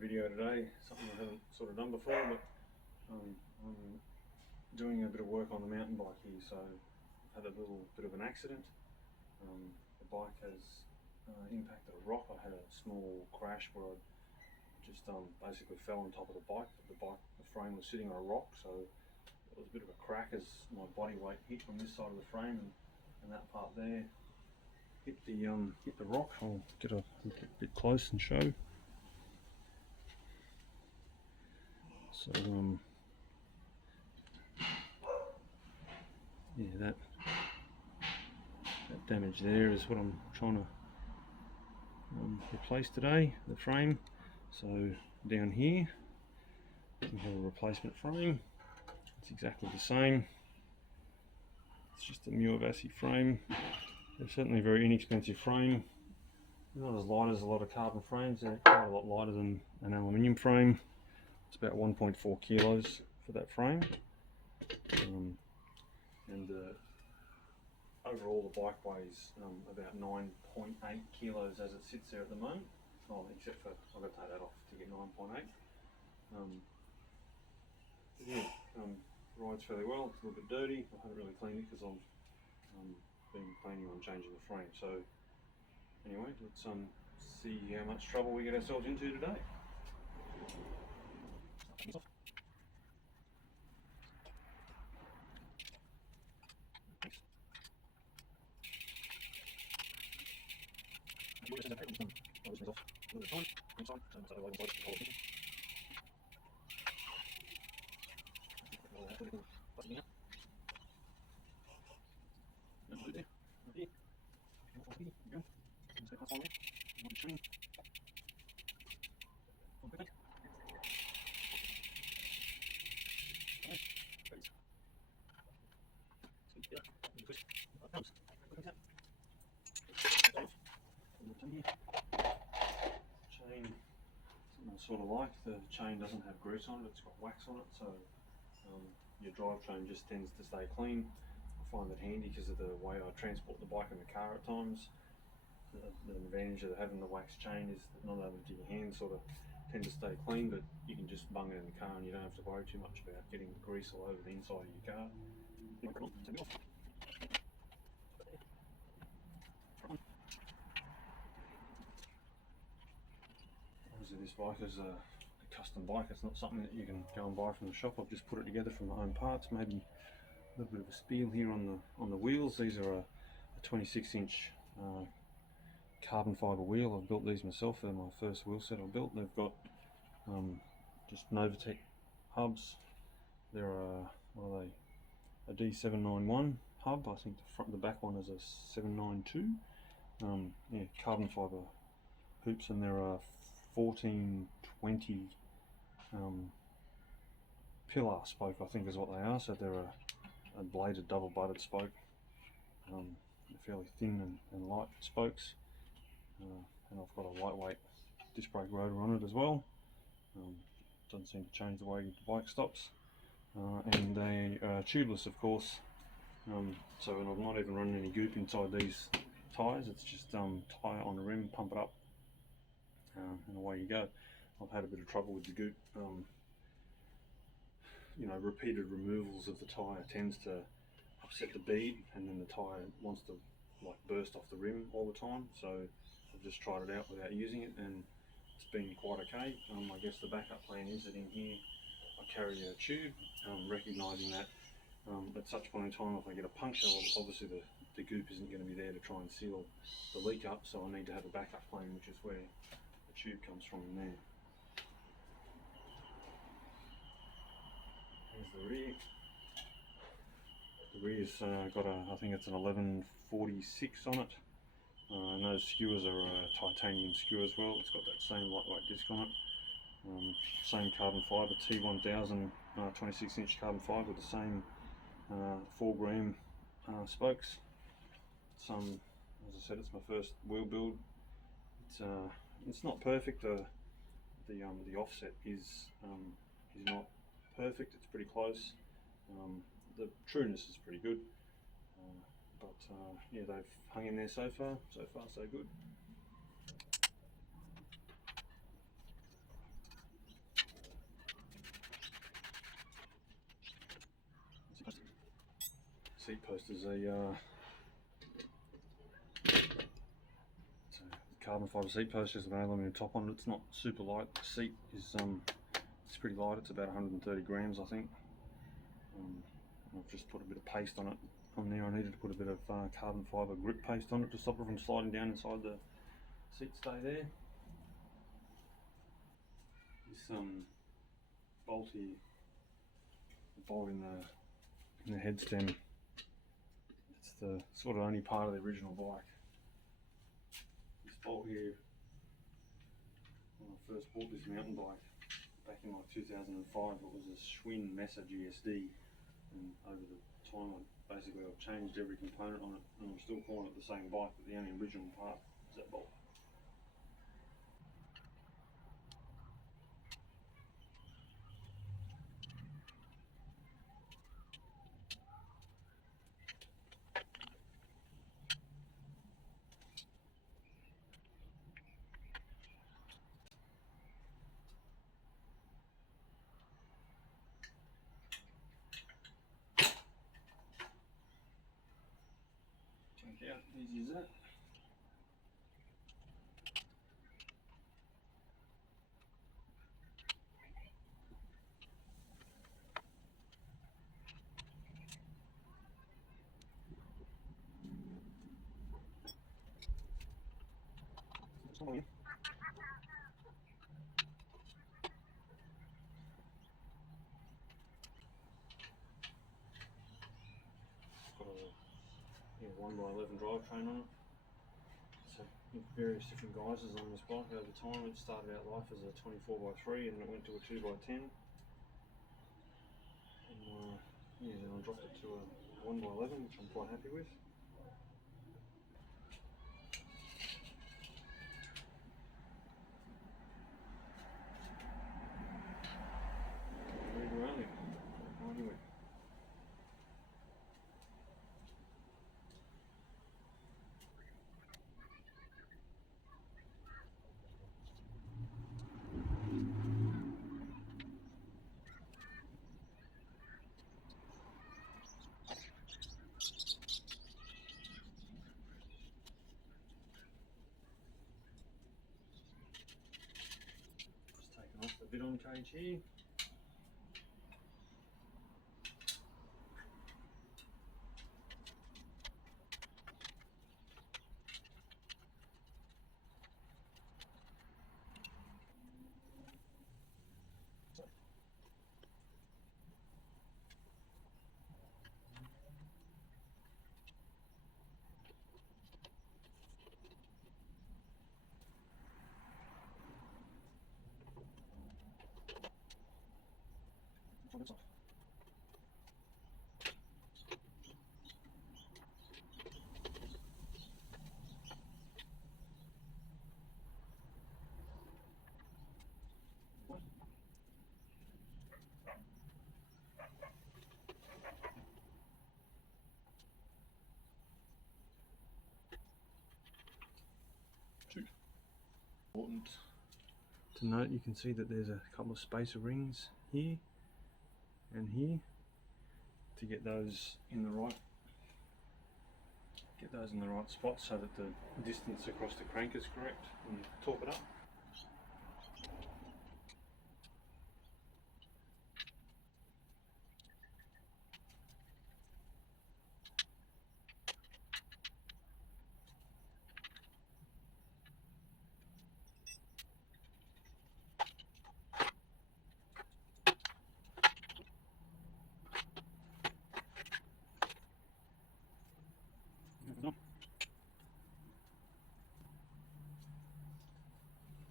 video today, something I haven't sort of done before, but I'm doing a bit of work on the mountain bike here, so I've had a little bit of an accident. The bike has impacted a rock. I had a small crash where I just basically fell on top of the bike. The frame was sitting on a rock, so it was a bit of a crack as my body weight hit on this side of the frame, and that part there hit the rock. I'll get a bit close and show. So yeah, that damage there is what I'm trying to replace today, the frame. So down here we have a replacement frame. It's exactly the same. It's just a Muovasi frame. It's certainly a very inexpensive frame. Not as light as a lot of carbon frames. They're quite a lot lighter than an aluminium frame. It's about 1.4 kilos for that frame. Overall the bike weighs about 9.8 kilos as it sits there at the moment. Oh, except for, I've got to take that off to get 9.8. Rides fairly well. It's a little bit dirty. I haven't really cleaned it because I've been planning on changing the frame. So anyway, let's see how much trouble we get ourselves into today. Chain, something I sort of like. The chain doesn't have grease on it, it's got wax on it, so your drivetrain just tends to stay clean. I find that handy because of the way I transport the bike in the car at times. The advantage of having the wax chain is that not only do your hands sort of tend to stay clean, but you can just bung it in the car and you don't have to worry too much about getting grease all over the inside of your car. Obviously this bike is a custom bike. It's not something that you can go and buy from the shop. I've just put it together from my own parts. Maybe a little bit of a spiel here on the wheels. These are a 26-inch carbon fibre wheel. I've built these myself. They're my first wheel set I built. They've got just Novatec hubs. They're what are they? A D791 hub. I think the back one is a 792. Yeah, carbon fibre hoops, and they're a 1420 pillar spoke, I think is what they are. So they're a bladed double butted spoke. They're fairly thin and light spokes. And I've got a lightweight disc brake rotor on it as well. Doesn't seem to change the way the bike stops. And they are tubeless, of course. So I've not even running any goop inside these tyres. It's just tyre on the rim, pump it up, and away you go. I've had a bit of trouble with the goop. Repeated removals of the tyre tends to upset the bead, and then the tyre wants to burst off the rim all the time. So I've just tried it out without using it, and it's been quite okay. I guess the backup plan is that in here I carry a tube, recognising that at such point in time, if I get a puncture, obviously the goop isn't going to be there to try and seal the leak up, so I need to have a backup plan, which is where the tube comes from in there. Here's the rear. The rear's got I think it's an 1146 on it. And those skewers are a titanium skewer as well. It's got that same lightweight disc on it. Same carbon fibre, T1000 26-inch carbon fibre with the same 4 gram spokes. As I said, it's my first wheel build. It's not perfect. The offset is not perfect. It's pretty close. The trueness is pretty good. Yeah, they've hung in there so far so good. seat post is a carbon fibre seat post, just an aluminium top on it. It's not super light. The seat is it's pretty light. It's about 130 grams, I think. I've just put a bit of paste on it. On there, I needed to put a bit of carbon fibre grip paste on it to stop it from sliding down inside the seat stay there. This bolt here, the bolt in the head stem, it's the sort of only part of the original bike. This bolt here, when I first bought this mountain bike back in like 2005, it was a Schwinn Mesa GSD, and over the time I've changed every component on it, and I'm still calling it the same bike, but the only original part is that bolt. Yeah, easy as that. Got a 1x11 drivetrain on it. So various different guises on this bike over time. It started out life as a 24x3 and it went to a 2x10. And yeah, then I dropped it to a 1x11, which I'm quite happy with. Anyway. Just taking off the bidon cage here. Important to note, you can see that there's a couple of spacer rings here and here to get those in the right spot so that the distance across the crank is correct when you torque it up.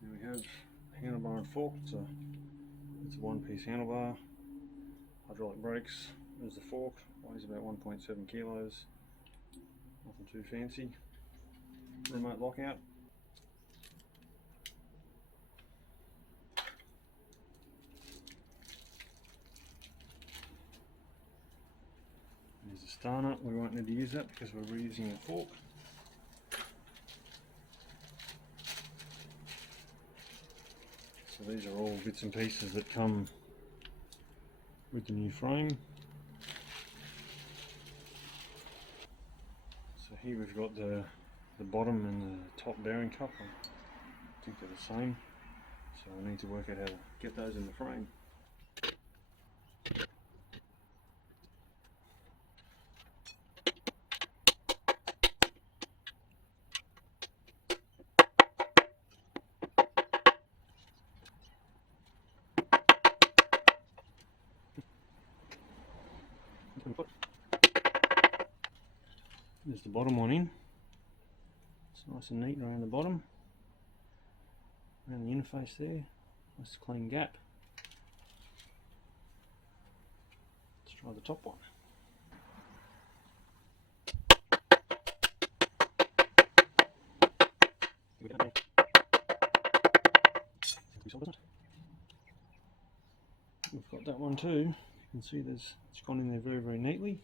Here we have handlebar and fork. It's a one-piece handlebar. Hydraulic brakes. There's the fork. Weighs about 1.7 kilos. Nothing too fancy. Remote lockout. There's a star nut. We won't need to use that because we're reusing the fork. So these are all bits and pieces that come with the new frame. Here we've got the bottom and the top bearing cup. I think they're the same, so I need to work out how to get those in the frame. There's the bottom one in. It's nice and neat around the bottom. Around the interface there. Nice clean gap. Let's try the top one. We've got that one too. You can see it's gone in there very, very neatly.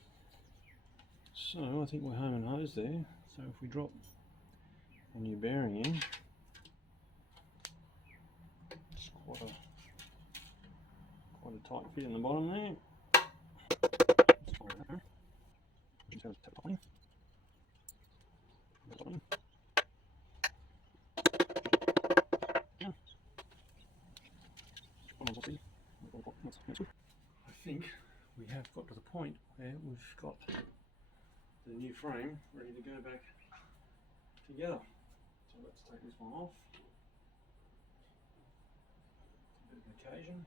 So I think we're home and hosed there. So if we drop a new bearing in, it's quite a tight fit in the bottom there. Just have to tap on. I think we have got to the point where we've got the new frame ready to go back together. So let's take this one off. A bit of an occasion.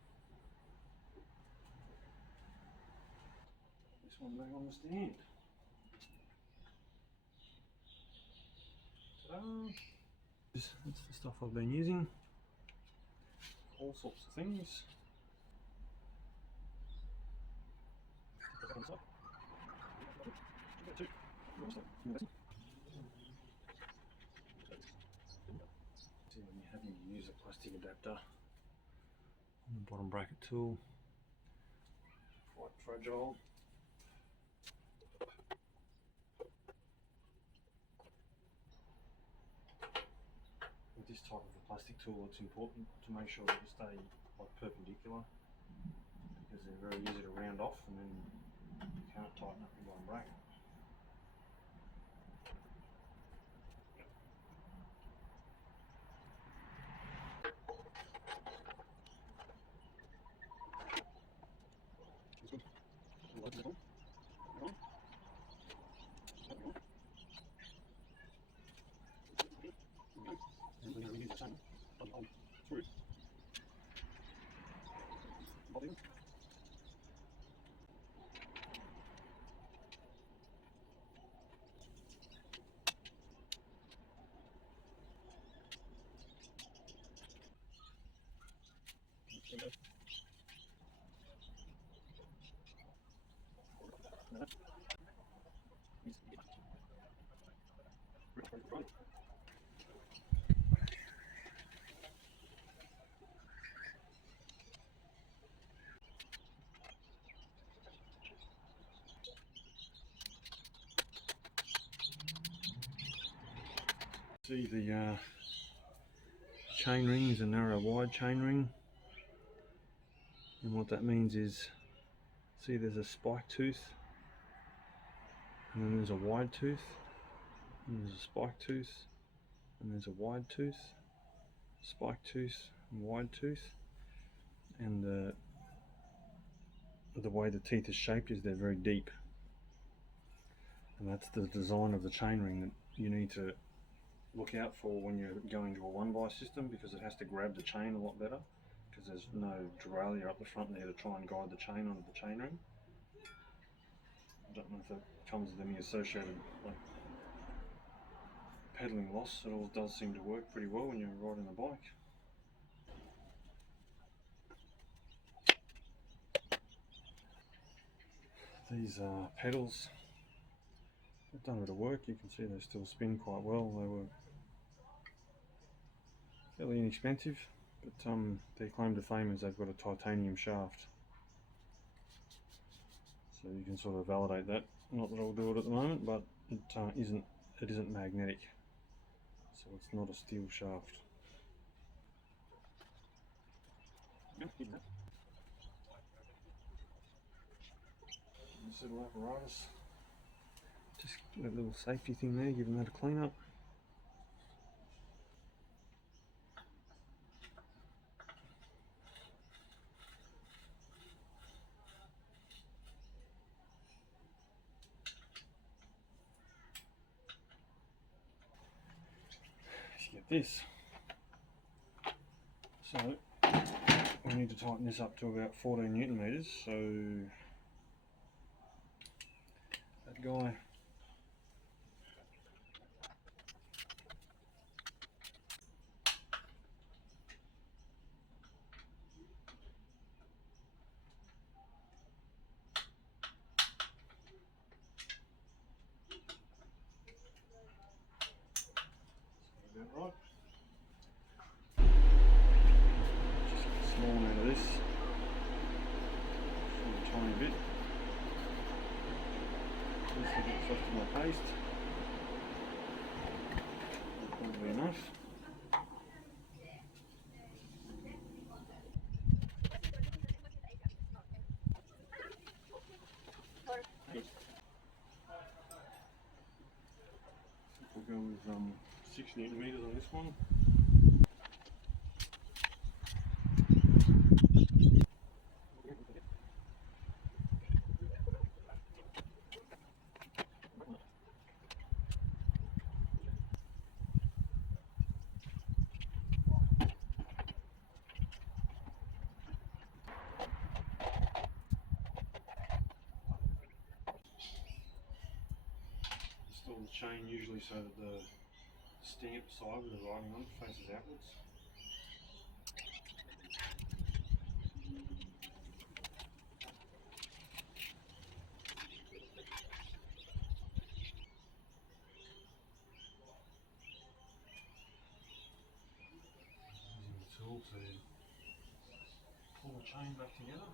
This one back on the stand. Ta-da! That's the stuff I've been using. All sorts of things. See when you have to use a plastic adapter on the bottom bracket tool, quite fragile. With this type of a plastic tool, it's important to make sure that you stay like perpendicular, because they're very easy to round off and then you can't tighten up your bottom bracket. See the chain ring is a narrow wide chain ring, and what that means is, see there's a spike tooth, and then there's a wide tooth, and there's a spike tooth, and there's a wide tooth, spike tooth and wide tooth, and the way the teeth are shaped is they're very deep, and that's the design of the chain ring that you need to look out for when you're going to a one-by system, because it has to grab the chain a lot better, because there's no derailleur up the front there to try and guide the chain onto the chain ring. I don't know if that comes with any associated like pedaling loss. It all does seem to work pretty well when you're riding the bike. These pedals, they've done a bit of work. You can see they still spin quite well. They were fairly inexpensive, but their claim to fame is they've got a titanium shaft. So you can sort of validate that. Not that I'll do it at the moment, but it isn't magnetic, so it's not a steel shaft. This little apparatus just A little safety thing there, giving that a clean up. You get this. So we need to tighten this up to about 14 Newton meters. So that guy. About right. Just a small amount of this. A tiny bit. This will get flushed to my paste. Probably enough. We'll go with 6 Newton meters on this one. Install the chain usually so that the stamp side with the writing on it faces outwards. Using the tool to pull the chain back together.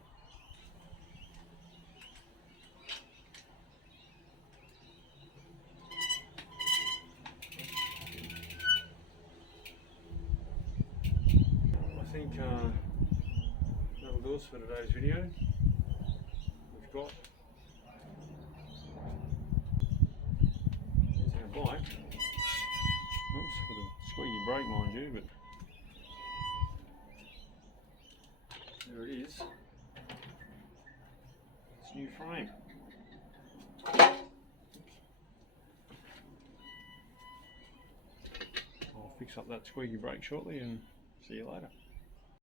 I think that'll do us for today's video. We've got there's our bike. Oops, with a squeaky brake mind you, but there it is. It's new frame. I'll fix up that squeaky brake shortly and see you later.